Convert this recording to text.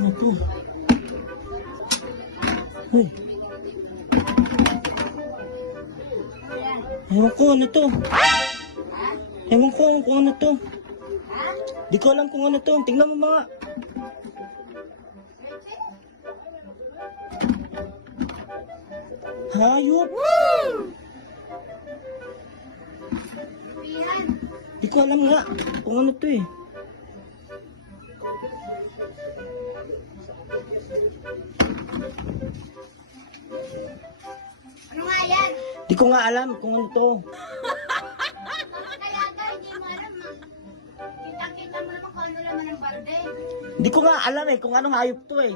Ano to? Uy. Ewan ko, ano to? Ewan ko kung ano to. Di ko alam kung ano to. Tingnan mo mga. Hayop. Di ko alam nga kung ano to eh. Ano nga yan? Di ko nga alam kung ano to. Talaga, hindi mo alam. Kita-kita mo naman kung ano laman ng balde. Di ko nga alam eh kung anong hayop to eh.